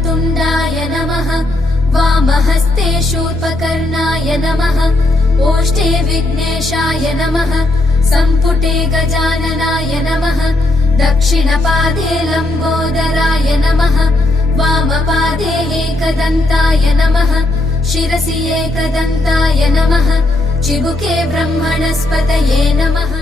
वक्रतुण्डाय नमः वामहस्ते शूर्पकर्णाय नमः ओष्ठे विघ्नेशाय नमः सम्पुटे गजाननाय नमः दक्षिणपादे लम्बोदराय नमः वामपादे एकदन्ताय नमः शिरसि एकदन्ताय नमः चिबुके ब्रह्मणस्पतये नमः।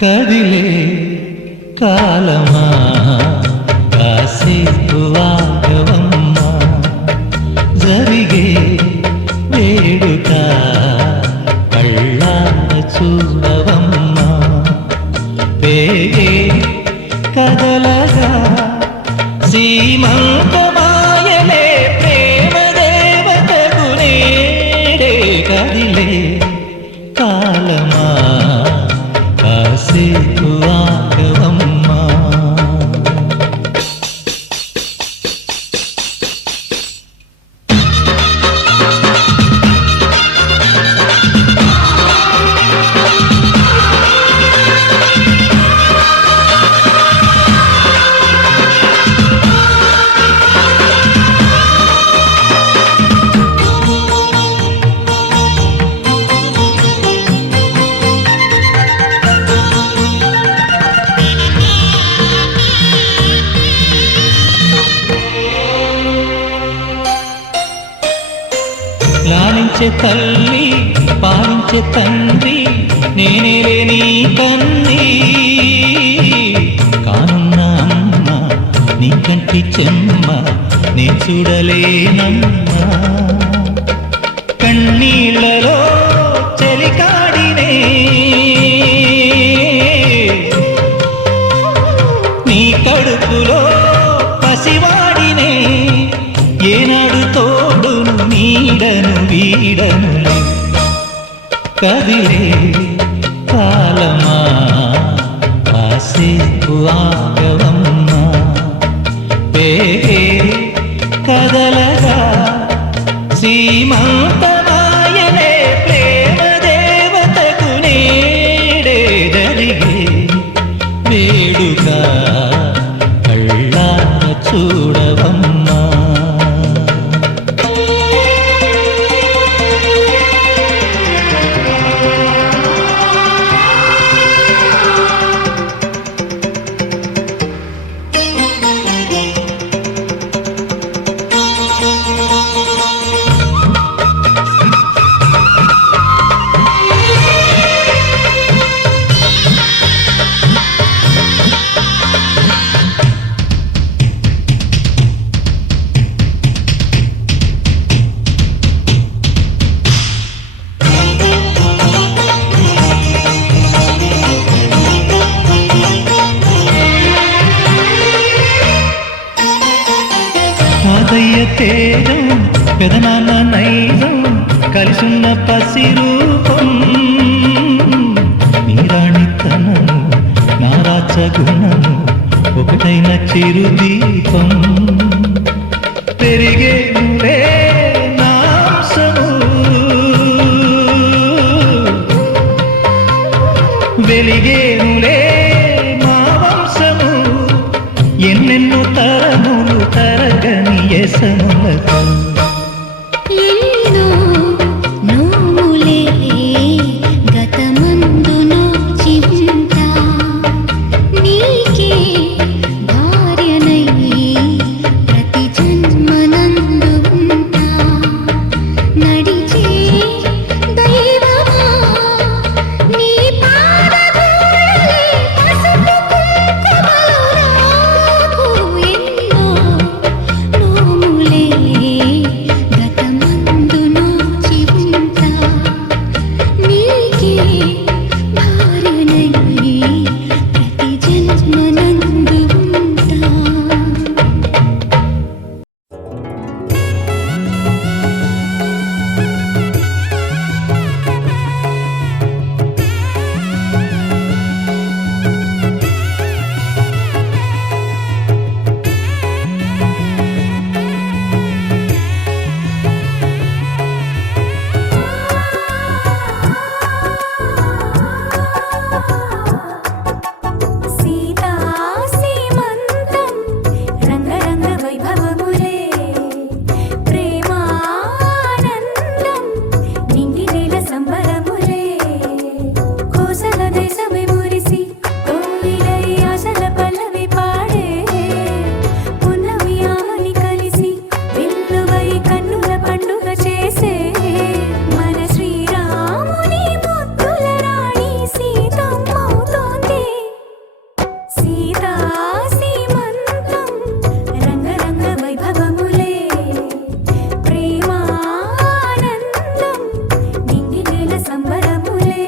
కదిలే కాలమా కాసేపు ఆగవమ్మా జరిగే వేడుక కళ్ళార చూడవమ్మా పేగే కదలగా సీమంతమాయలే ప్రేమ దేవతకు నేడే కదిలే కాలమా కాసేపు ఆగవమ్మా లాలించే తల్లి పాలించే తండ్రి నేనేలే నీ కన్ని కానున్న అమ్మ నీ కంటి చెమ్మ నే చూడలేనమ్మా కన్నీళ్లలో చెలికాడినే నీ కడుపులో పసివాడినే ఏనాడు తోడును నీడను వీడనులే కదిలే కాలమా కాసేపు ఆగవమ్మా పేగే కదలగా సీమంతమాయనే ప్రేమ దేవతకు నేడే జరిగే వేడుక కళ్ళార చూడవమ్మా తాతయ్య తేజం పెదనాన్న నైజం కలిసున్న పసి రూపం నీ రాణితనము నా రాచగుణము ఒకటైన చిరుదీపం పెరిగేనులే నాంసము వెలిగేనులే మా వంశము ఎన్నెన్నో తరములు తరగని యసములతో ఎన్నో నోములే గతమందు నోచింతా నీకే భార్యనై ప్రతి జన్మనందు ఉంటా నడిచే దైవమా నీ పాదధూళి పసుపు కుంకుమలు రాకు ఎన్నో నోములే గతమందు నోచి ఉంటా నీకే భార్యనై ప్రతి జన్మనందు ఉంటా సీతా సీమంతం రంగరంగ వైభవములే ప్రేమానందం నింగినేల సంబరములే కోసల దేశమే మురిసి కోయిలై ఆశల పల్లవి పాడే పున్నమి ఆమని కలిసి విల్లువై కన్నుల పండుగ చేసే మన శ్రీరాముని ముద్దుల రాణి సీతమ్మవుతోంది సీతా సీమంతం రంగరంగ వైభవములే ప్రేమానందం నింగినేల సంబరములే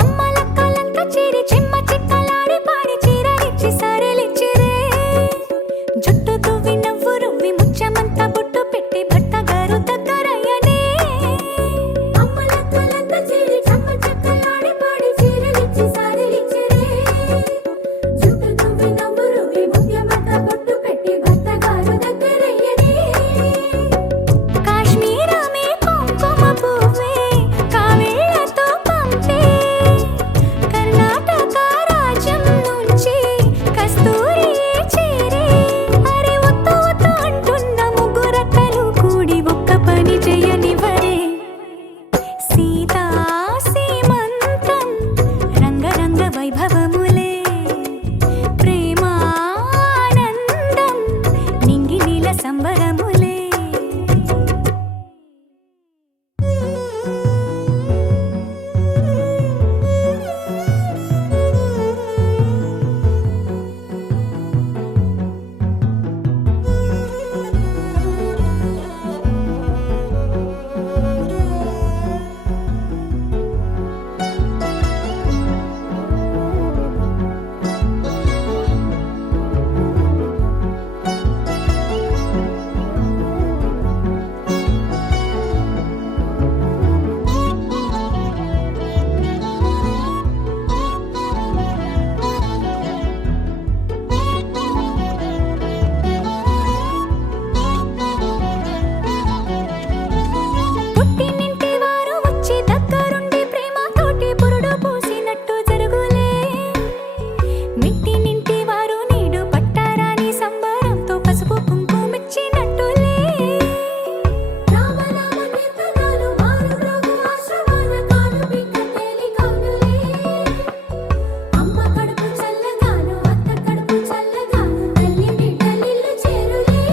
అమ్మలక్కలంక చేరి చెమ్మ చిక్కలాడి పాడి చీరలిచ్చి సారెలిచ్చిరే జుట్టు దువ్వి నవ్వు రువ్వి ముచ్చమంతా బొట్టు పెట్టి భర్త గారు దగ్గరయ్యనే అమ్మలక్కలంక చేరి చెమ్మ చిక్కలాడి పాడి చీరలిచ్చి సారెలిచ్చిరే జుట్టు దువ్వి నవ్వు రువ్వి ముచ్చమంతా బొట్టు పెట్టి భర్త గారు దగ్గరయ్యనే కాశ్మీరమే కుంకుమ పువ్వే కావేళ్లతో పంపే కర్ణాటక రాజ్యం నుంచి కస్తూరియే చేరే అరే ఒత్తు ఒత్తు అంటున్న ముగ్గురక్కలు కూడి ఒక్క పని చేయనివ్వరే సీతా సీమంతం రంగరంగ వైభవములే ప్రేమానందం నింగినీల సంబరములే పుట్టినింటి వారు వచ్చి దగ్గరుండి ప్రేమతోటి పురుడు పూసినట్టు జరుగులే మిట్టినింటి వారు నీడు పట్టారాని సంబరంతో పసుపు కుంకుమిచ్చినట్టులే రామనామ కీర్తనలు మారు రోగు ఆశ్రమాన కాను బిడ్డ తేలికానులే అమ్మ కడుపు చల్లగాను అత్త కడుపు చల్లగాను తల్లి బిడ్డలిల్లు చేరులే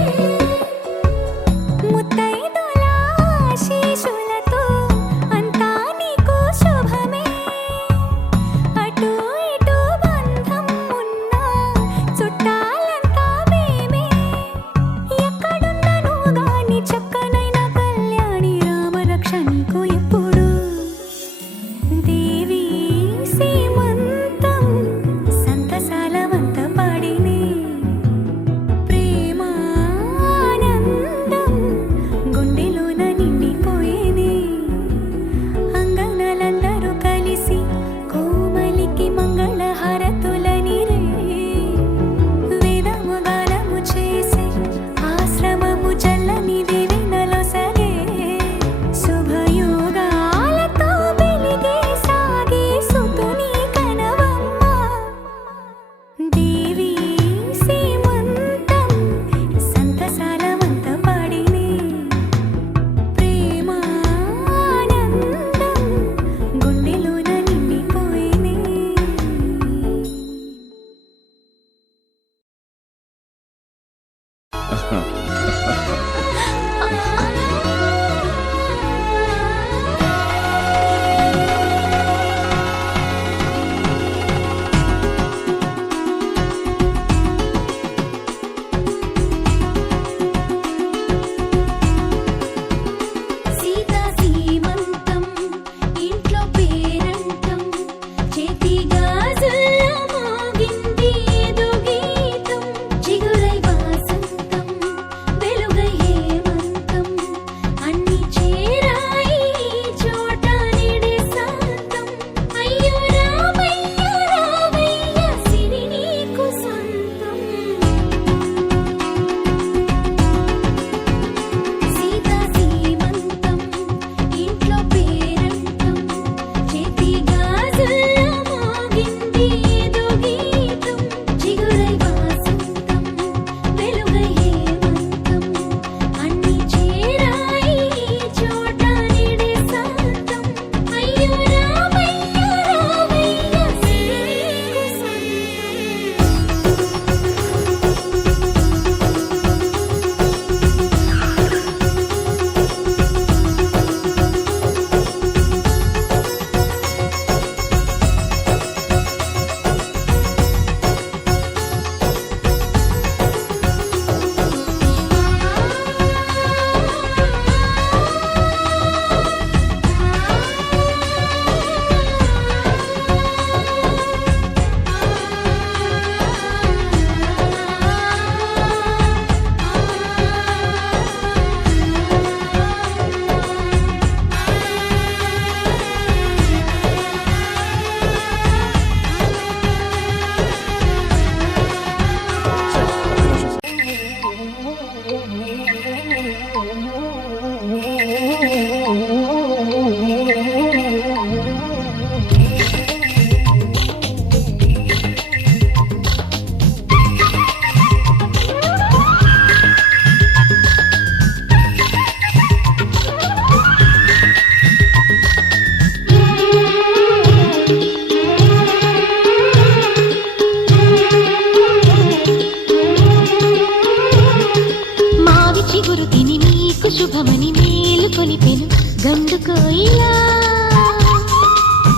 శుభమని మేలు కొలిపెను గండు కోయిలా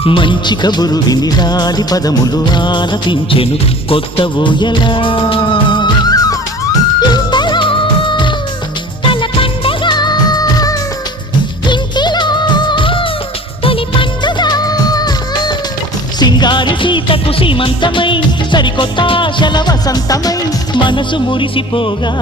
మంచి కబురు విని రాలి పదములు ఆలపించెను కొత్త ఊయలా సింగారి సీతకు సీమంతమై సరికొత్త ఆశల వసంతమై మనసు మురిసిపోగా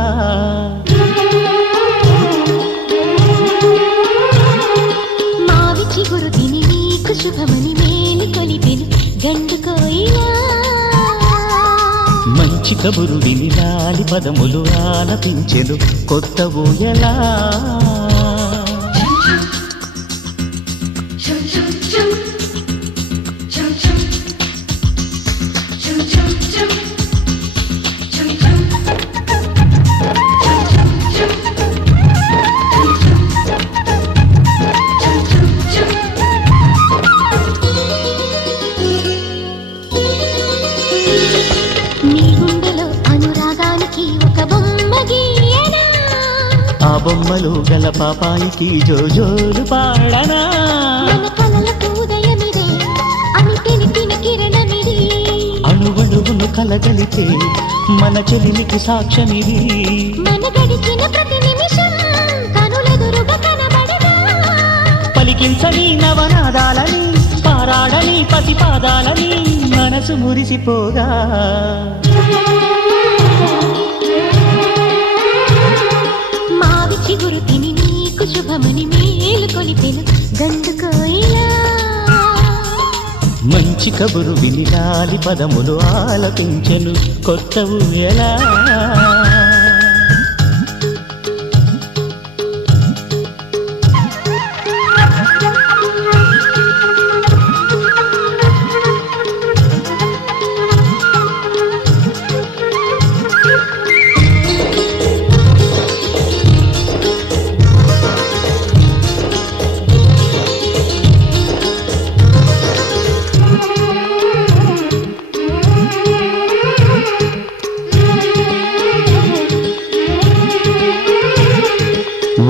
చిగురు తిని నీకు శుభమని మేలు కొలిపెను గండు కోయిలా మంచి కబురు విని రాలి పదములు ఆలపించెను కొత్త ఊయలా ఆ బొమ్మలు గల పాపాయికి జోజోలు పాడనా మన కలలకు ఉదయమిదే అని తెలిపిన కిరణమిది అణువణువును కలగలితే మన చెలిమికి సాక్ష్యమిది మన గడిచిన ప్రతి నిమిషం కనులెదురుగా కనబడగా పలికించని నవనాదాలని పారాడని పసిపాదాలని మనసు మురిసిపోగా చిగురు తిని నీకు శుభమని మేలు కొలిపెను గండు కోయిలా మంచి కబురు విని రాలి పదములు ఆలపించెను కొత్త ఊయలా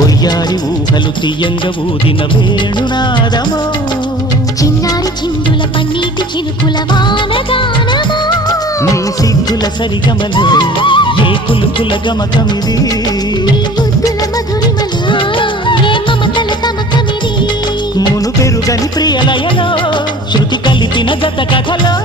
ఒయ్యారి ఊహలు తీయంగా ఊదిన వేణునాదమో చిన్నారి చిందుల పన్నీటి చినుకుల వానగానమో నీ సిగ్గుల సరిగమలో ఏ కులుకుల గమకమిది నీ బుద్ధుల మధురిమలో ఏ మమతల తమకమిది మును పెరుగని ప్రియలయలో శృతి కలిపిన గత కథలో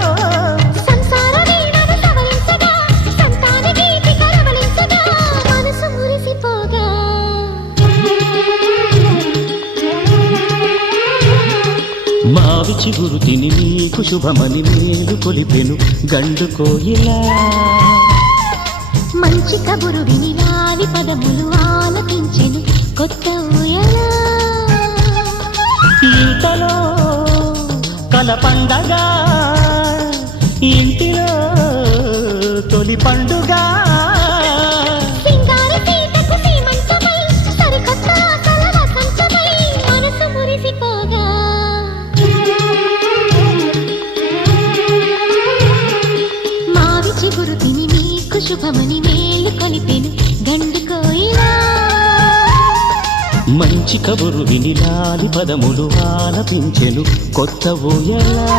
మావి చిగురు తిని నీకు శుభమని మేలు కొలిపెను గండు కోయిలా మంచి కబురు విని రాలి పదములు ఆలపించెను కొత్త ఊయలా ఇంతలో కల పండగ ఇంటిలో తొలి పండుగ చిగురు తిని నీకు శుభమని మేలు కొలిపెను గండు కోయిలా మంచి కబురు విని రాలి పదములు ఆలపించెను కొత్త ఊయలా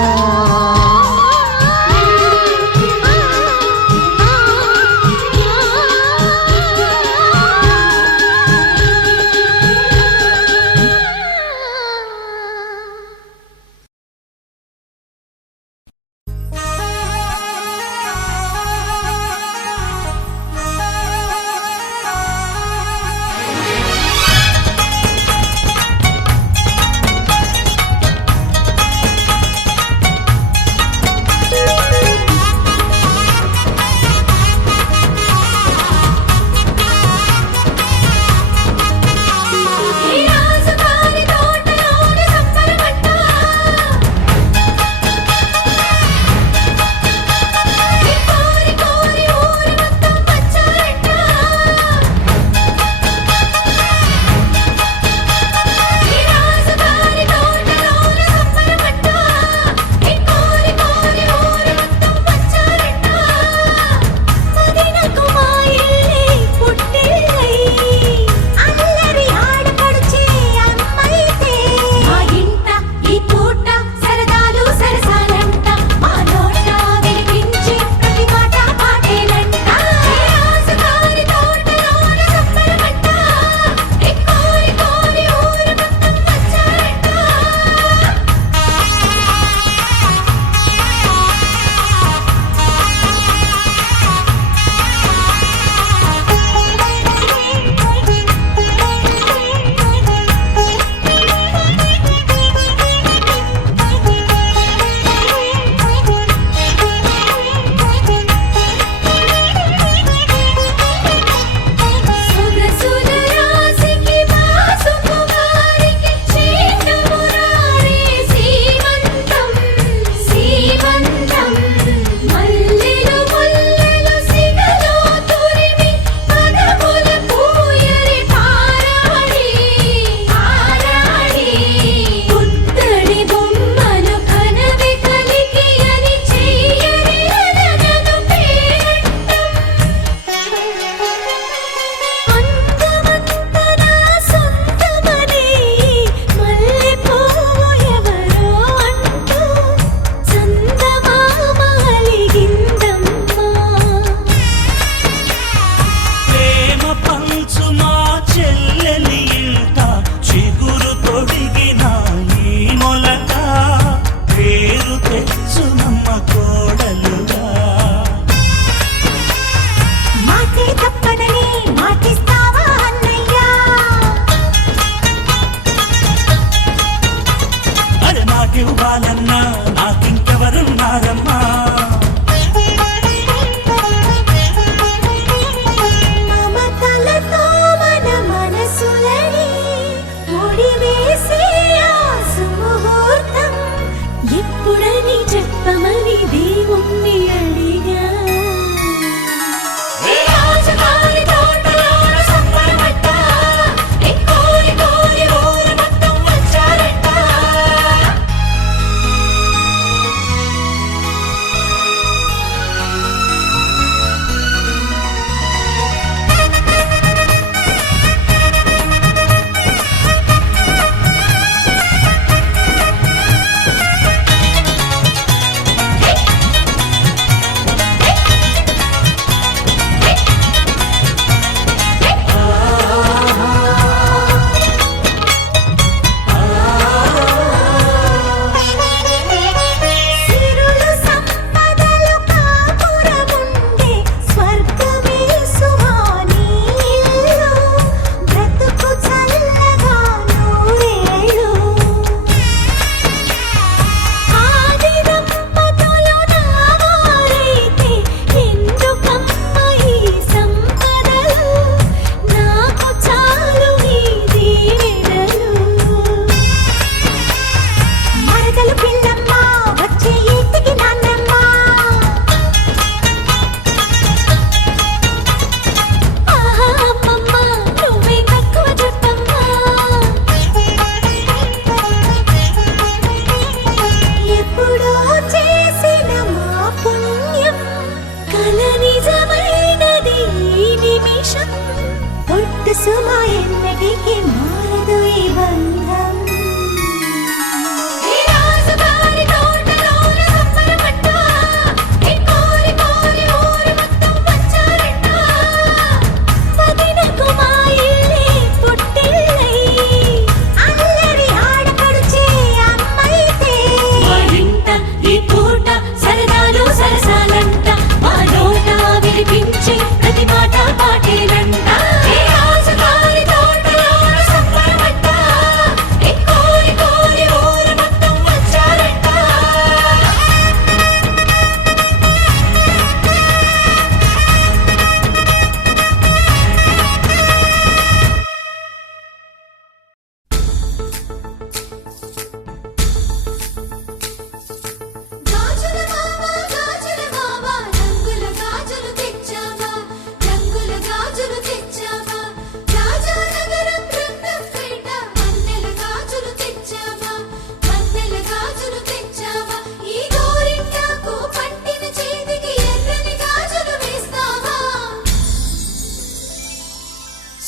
ఎన్నటికీ మారదు ఈ బంధం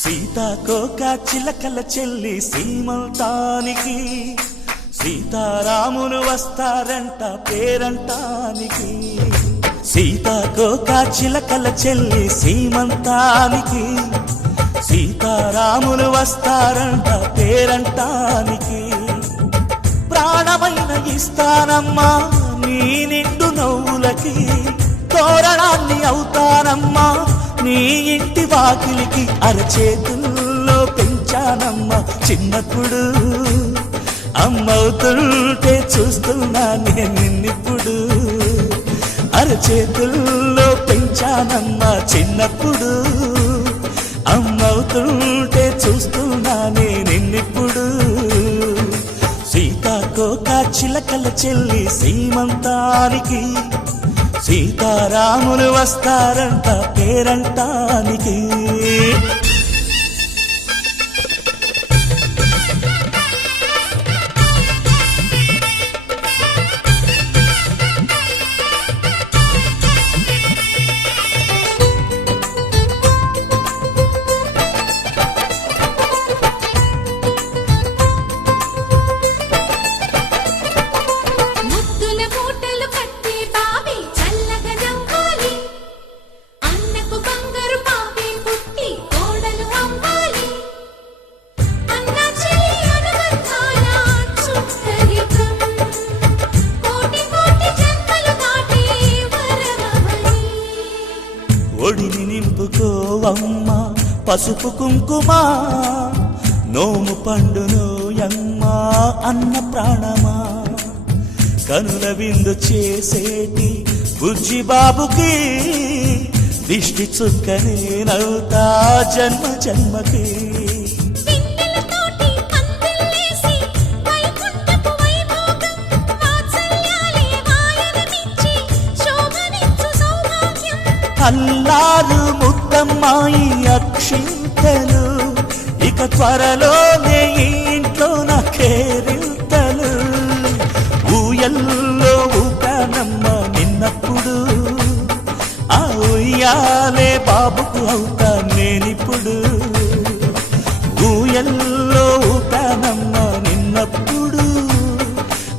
సీతాకోక చిలకల చెల్లి సీమంతానికి సీతారాములు వస్తారంట పేరంటానికి సీతాకోక చిలకల చెల్లి సీమంతానికి సీతారాములు వస్తారంట పేరంటానికి ప్రాణమైన ఇస్తానమ్మా నీ నిండు నవ్వులకి తోరణాన్ని అవుతానమ్మా నీ ఇంటి వాకిలికి అరచేతుల్లో పెంచానమ్మా చిన్నప్పుడు అమ్మవుతుంటే చూస్తున్నా నేను నిన్నిప్పుడు అరచేతుల్లో పెంచానమ్మా చిన్నప్పుడు అమ్మవుతుంటే చూస్తున్నా నేను నిన్నిప్పుడు సీతాకోక చిలకల చెల్లి సీమంతానికి సీతారాములు వస్తారంట పేరంటానికి ఒడిని నింపుకోవమ్మ పసుపు కుంకుమ నోము పండును యమ్మ అన్న ప్రాణమా కనుల విందు చేసేటి బుజ్జి బాబుకి దిష్టి చుక్కనేనవుతా జన్మ జన్మకి అల్లారు ముద్దమ్మాయి అక్షింతలు ఇక త్వరలోనే ఇంట్లో నా కేరింతలు ఊయల్లో ఊపానమ్మ నిన్నప్పుడు ఆ ఉయ్యాలే బాబుకు అవుతా నేనిప్పుడు ఊయల్లో ఊపానమ్మ నిన్నప్పుడు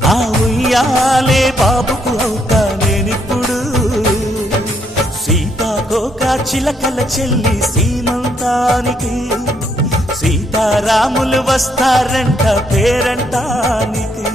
ఆ ఉయ్యాలే బాబుకు అవుతా నేనిప్పుడు సీతాకోక చిలకల చెల్లి సీమంతానికి సీతారాములు వస్తారంట పేరంటానికి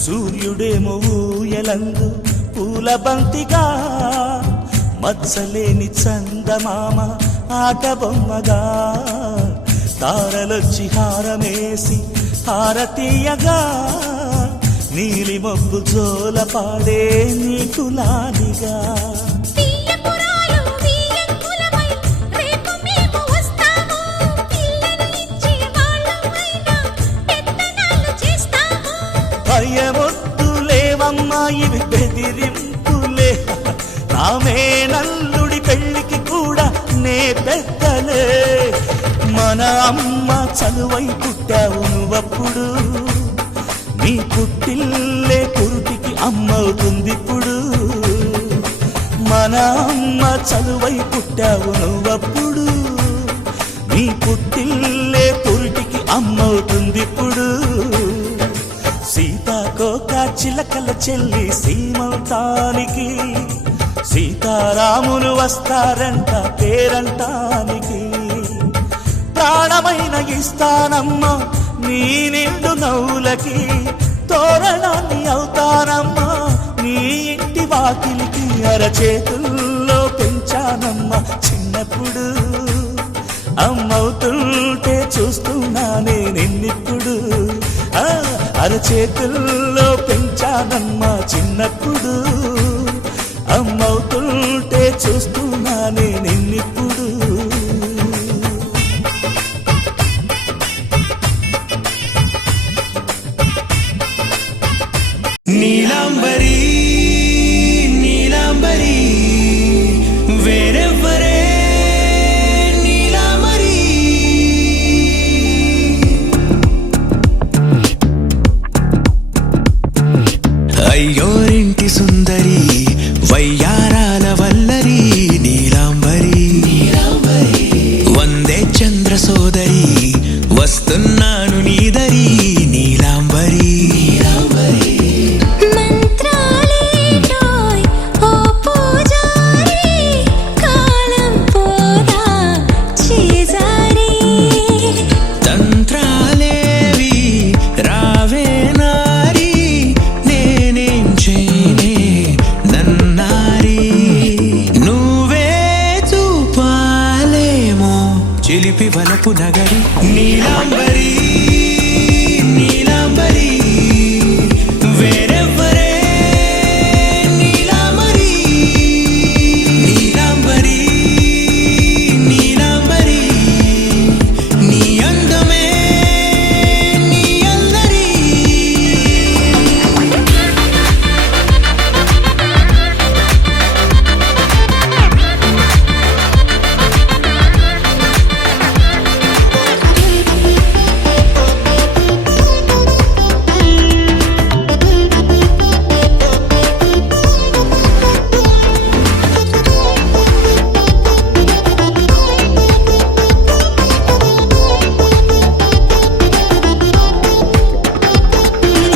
సూర్యుడేమో ఊయలందు పూల బంతిగా మత్సలేని చందమామ ఆట బొమ్మగా తారలొచ్చి హారమేసి హారతీయగా నీలి మబ్బు జోల పాడే నీకు లాలిగా తీయపురాలు తీయంకులమై రేపు మేము వస్తాము పిల్లని పెద్దలే మన అమ్మ చలువై పుట్టావు నువ్వప్పుడు నీ పుట్టిల్లే పురుటికి అమ్మవుతుందిప్పుడు మన అమ్మ చలువై పుట్టావు నువ్వప్పుడు నీ పుట్టిల్లే పురుటికి అమ్మవుతుందిప్పుడు సీతాకోక చిలకల చెల్లి సీమంతానికి సీతారాములు వస్తారంట పేరంటానికి ప్రాణమైన ఇస్తానమ్మా నీ నిండు నవ్వులకి తోరణాన్ని అవుతానమ్మా నీ ఇంటి వాకిలికి అరచేతుల్లో పెంచానమ్మా చిన్నప్పుడు అమ్మవుతుంటే చూస్తున్నానే నిన్నిప్పుడు అరచేతుల్లో పెంచానమ్మా చిన్నప్పుడు అమ్మవుతుంటే చూస్తున్నానే నిన్నిప్పుడు నీలాంబరి నీలాంబరి వేరెవ్వరే నీలాంబరి అయ్యోరింటి సుందరి వయ్యారాల వల్లరి నీలాంబరి వందే చంద్ర సోదరి వస్తున్నాను నీదరి నీలాంబరి మంత్రాలేటోయ్ ఓ పూజారి కాలం పోదా చేజారి తంత్రాలేవి రావే నారి నేనేం చేయనే నన్నారి నువ్వే చూపాలేమో చిలిపి వలపు నగరి నీలాంబరి నీలాంబరి వేరెవ్వరే నీలాంబరి నీలాంబరి నీలాంబరి నీ అందమే నీ అల్లరి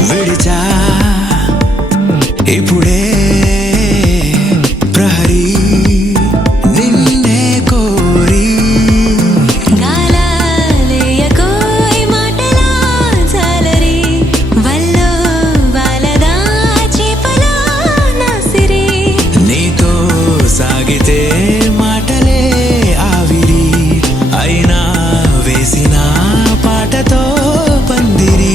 విడిచా ఇప్పుడే ప్రహరీ నిన్నే కోరి గాలాలేయకోయ్ మాటలా జాలరి వల్లో వాలదా చేపలా నాసిరి నీతో సాగితే మాటలే ఆవిరి అయినా వేసిన పాటతో పందిరి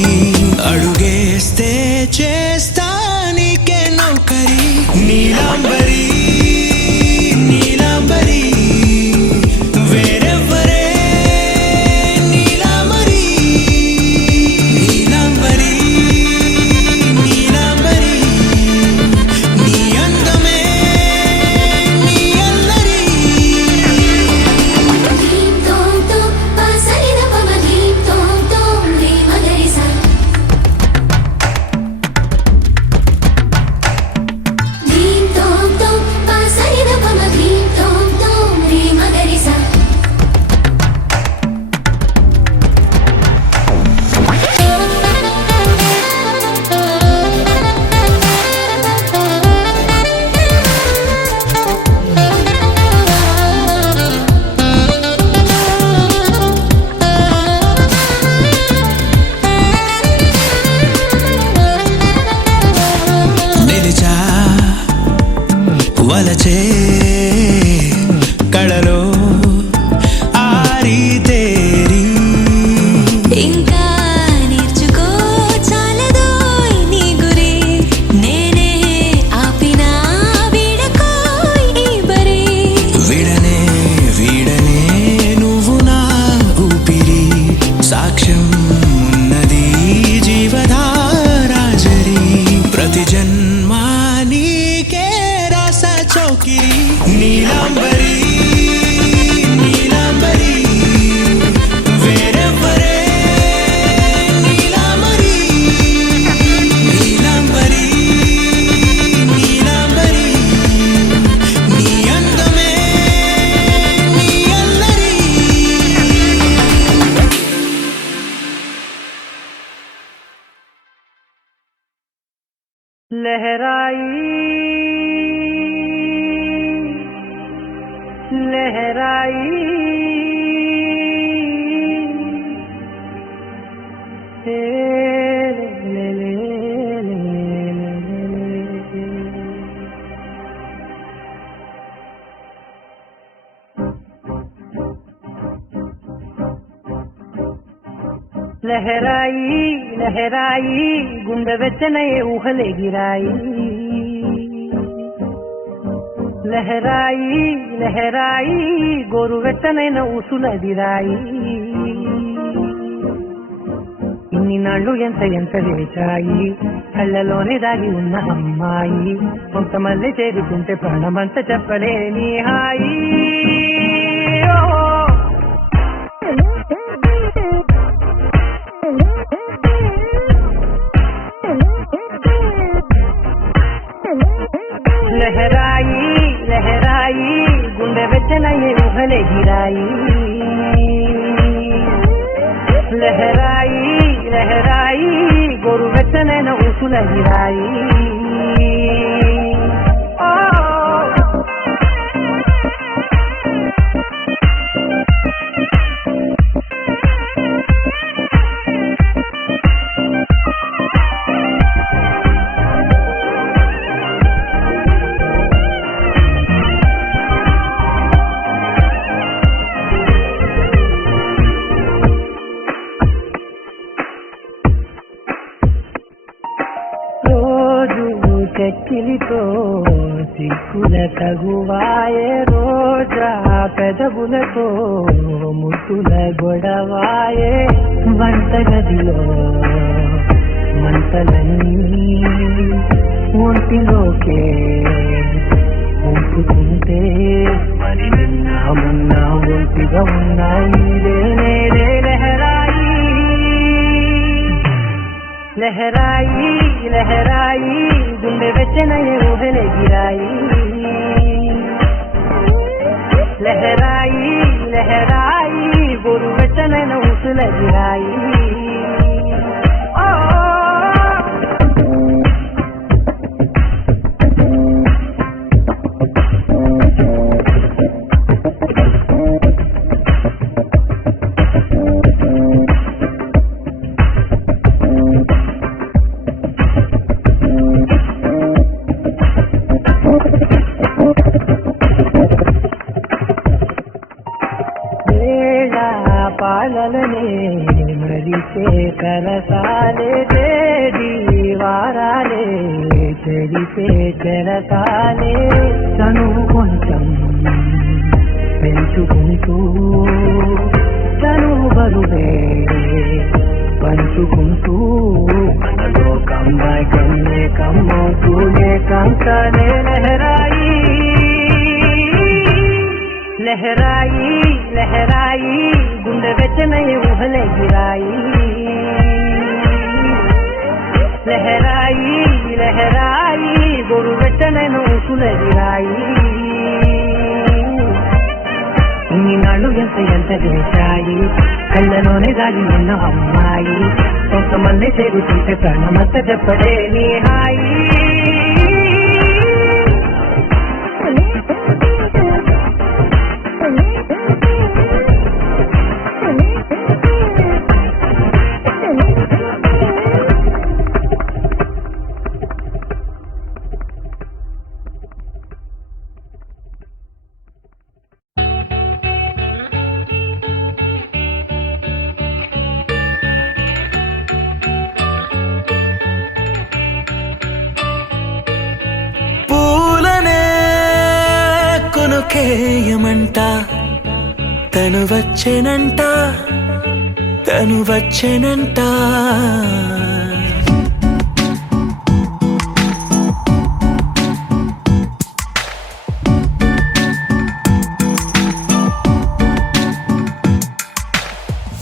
అడుగేస్తే చేస్తా నీకే నౌకరి నీలాంబరి నీలాంబరి వేరెవ్వరే నీలాంబరి నీలాంబరి నీలాంబరి నీ అందమే నీ అల్లరి ధీం తోం తోం పాసరిద పమ ధీం తోం తోం రే మగరిసా ధీం తోం తోం పాసరిద పమ ధీం తోం తోం రే మగరిసా నిలిచా వలచే కళలో ఆరి తేరి ఇంకా నేర్చుకో చాలదోయ్ నీ గురి నేనే ఆపినా వీడకోయ్ ఈ బరి విడనే వీడనే నువ్వు నా ఊపిరి సాక్ష్యం ఉన్నది జీవధారాజరి ప్రతి జన్మా నీకే రాస చౌకిరి నీలాంబరి నీలాంబరి लहराई लहराई ले ले लहराई लहराई गुंडे వెచ్చనే ఊహలెగిరాయి లహరాయి లహరాయి గోరు వెచ్చనైన ఊసులదిరాయి ఇన్ని నాళ్ళు ఎంత ఎంత వేచాయి కళ్ళలోనే దాగి ఉన్న అమ్మాయి కొంతమంది చేరుకుంటే ప్రాణమంత చెప్పలేని హాయి लहराई लहराई गुंडे వెచ్చనయ్యే ఊహలెగిరాయి లహరాయి లహరాయి గోరు వెచ్చనైన ఊసులెగిరాయి చెక్కిలితో సిక్కుల తగువాయే రోజా పెదవులతో ముద్దుల గొడవాయే వంటగదిలో మంటలన్నీ ఒంటిలోకే ఉంపుతుంటే మరి నిన్న మొన్న ఒంటిగా ఉన్నాయి లహరాయి లహరాయి లహరాయి గుండె వెచ్చనయ్యే ఊహలెగిరాయి లహరాయి లహరాయి గోరు వెచ్చనైన ఊసులెగిరాయి పాలలనే మరిచే కరసాలే వారాలే చెరిపే చెరసాలే తను కొంచెం పెంచుకుంటూ తను బరువే పంచుకుంటూ మనలో కమ్మాయి కమ్మే కమ్మవుతూనే కంకనే లహరాయి లహరాయి లహరాయి గుండె వెచ్చనయ్యే ఊహలెగిరాయి లహరాయి లహరాయి గోరు వెచ్చనైన ఊసులెగిరాయి ఇన్ని నాళ్ళు ఎంత ఎంత చేశాయి కళ్ళలోనే దాగి ఉన్న అమ్మాయి కొంతమంది చేరుతుంటే ప్రాణమంత చెప్పలేని హాయి కేయమంట తను వచ్చెనంట తను వచ్చెనంట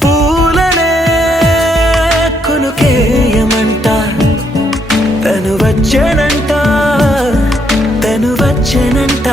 పూలనే కొనుకేయమంట తను వచ్చెనంట తను వచ్చెనంట